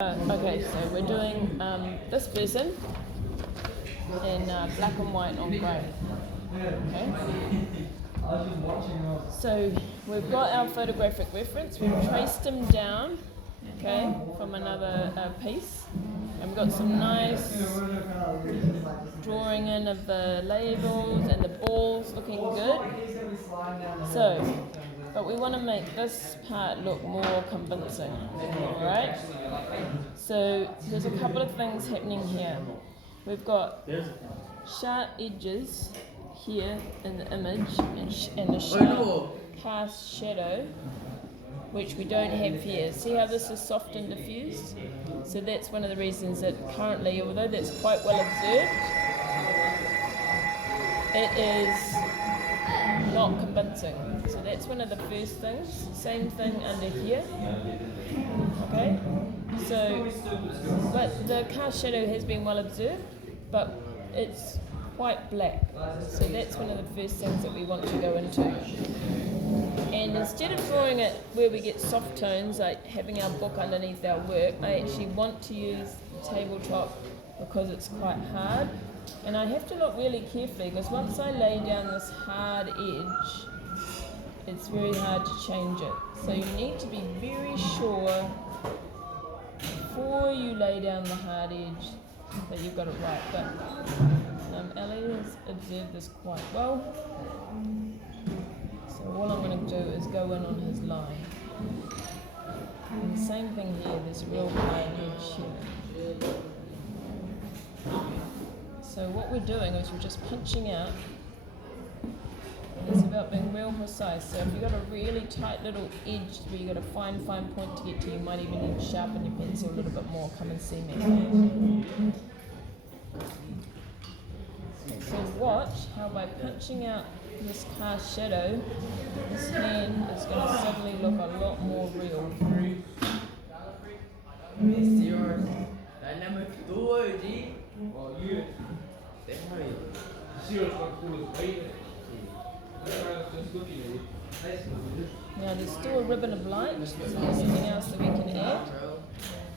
Okay, so we're doing this person in black and white on grey. Okay. So we've got our photographic reference. We've traced him down, okay, from another piece, and we've got some nice drawing in of the labels and the balls looking good. But we want to make this part look more convincing, alright? So there's a couple of things happening here. We've got sharp edges here in the image and a sharp cast shadow, which we don't have here. See how this is soft and diffused? So that's one of the reasons that currently, although that's quite well observed, it is not convincing. So that's one of the first things. Same thing under here. Okay? So, but the cast shadow has been well observed, but it's quite black. So that's one of the first things that we want to go into. And instead of drawing it where we get soft tones, like having our book underneath our work, I actually want to use the tabletop because it's quite hard. And I have to look really carefully because once I lay down this hard edge, it's very hard to change it. So you need to be very sure before you lay down the hard edge that you've got it right. But Ali has observed this quite well. So all I'm going to do is go in on his line. And the same thing here, there's a real hard edge here. So what we're doing is we're just punching out. And it's about being real precise. So if you've got a really tight little edge where you've got a fine point to get to, you might even need to sharpen your pencil a little bit more. Come and see me. So watch how by punching out this cast shadow, this hand is going to suddenly look a lot more real. Now there's still a ribbon of light, so there's something else that we can add.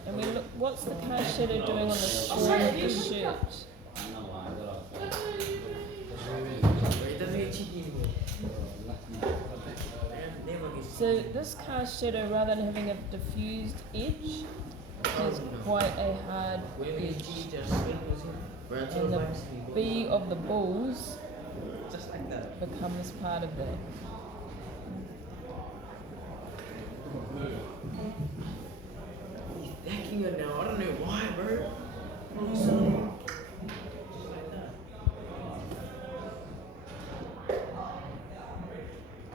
And we look, what's the cast shadow doing on the form of the shirt? So this cast shadow, rather than having a diffused edge, has quite a hard edge. And the B of the balls becomes part of that. He's backing it now. I don't know why, bro.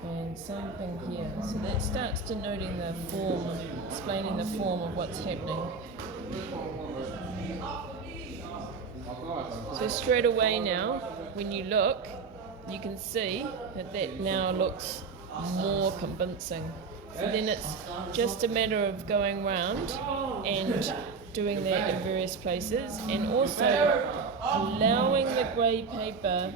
And same thing here. So that starts denoting the form, explaining the form of what's happening. So straight away now, when you look, you can see that that now looks more convincing. So then it's just a matter of going round and doing that in various places, and also allowing the grey paper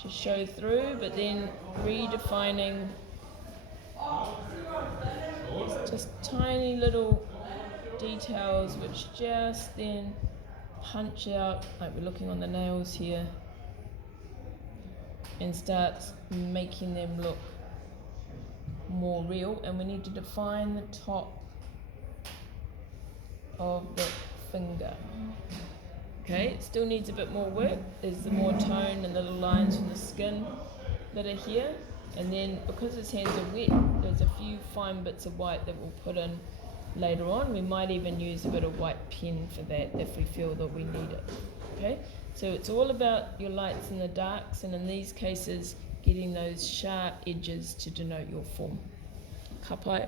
to show through, but then redefining just tiny little details which just then punch out, like we're looking on the nails here, and starts making them look more real. And we need to define the top of the finger. Okay, it still needs a bit more work. There's the more tone and little lines from the skin that are here. And then because his hands are wet, there's a few fine bits of white that we'll put in later on. We might even use a bit of white pen for that if we feel that we need it. Okay, so it's all about your lights and the darks, and in these cases, getting those sharp edges to denote your form. Ka pai.